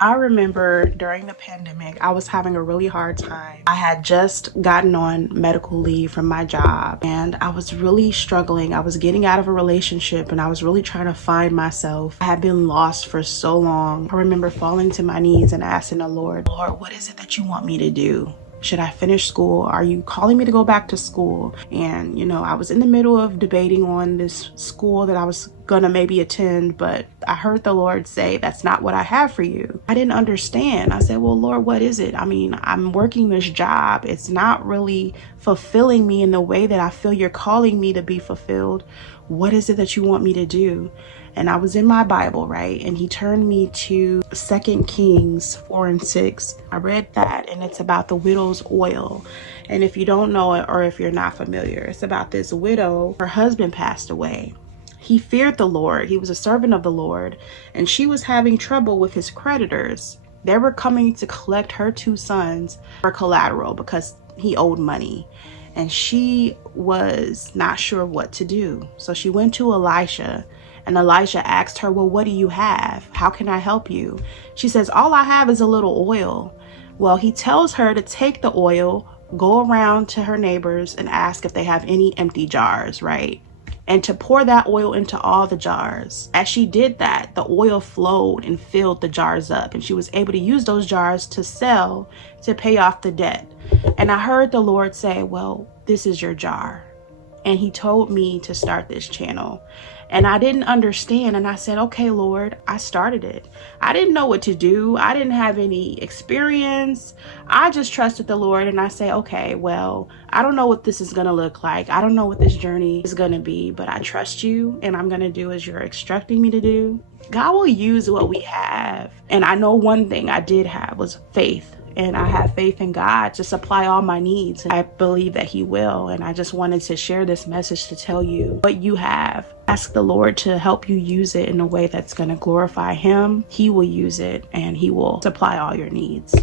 I remember during the pandemic, I was having a really hard time. I had just gotten on medical leave from my job and I was really struggling. I was getting out of a relationship and I was really trying to find myself. I had been lost for so long. I remember falling to my knees and asking the Lord, what is it that you want me to do? Should I finish school? Are you calling me to go back to school? And, I was in the middle of debating on this school that I was gonna maybe attend, but I heard the Lord say, that's not what I have for you. I didn't understand. I said, well, Lord, what is it? I mean, I'm working this job. It's not really fulfilling me in the way that I feel you're calling me to be fulfilled. What is it that you want me to do? And I was in my Bible, right? And he turned me to 2 Kings 4 and 6. I read that and it's about the widow's oil. And if you don't know it, or if you're not familiar, it's about this widow. Her husband passed away. He feared the Lord. He was a servant of the Lord. And she was having trouble with his creditors. They were coming to collect her 2 sons for collateral because he owed money. And she was not sure what to do. So she went to Elisha. And Elisha asked her, well, what do you have? How can I help you? She says, all I have is a little oil. Well, he tells her to take the oil, go around to her neighbors and ask if they have any empty jars, right? And to pour that oil into all the jars. As she did that, the oil flowed and filled the jars up. And she was able to use those jars to sell to pay off the debt. And I heard the Lord say, well, this is your jar. And he told me to start this channel. And I didn't understand. And I said, okay, Lord, I started it. I didn't know what to do. I didn't have any experience. I just trusted the Lord. And I say, okay, well, I don't know what this is going to look like. I don't know what this journey is going to be, but I trust you and I'm going to do as you're instructing me to do. God will use what we have. And I know one thing I did have was faith. And I have faith in God to supply all my needs. And I believe that he will. And I just wanted to share this message to tell you what you have. Ask the Lord to help you use it in a way that's going to glorify him. He will use it and he will supply all your needs.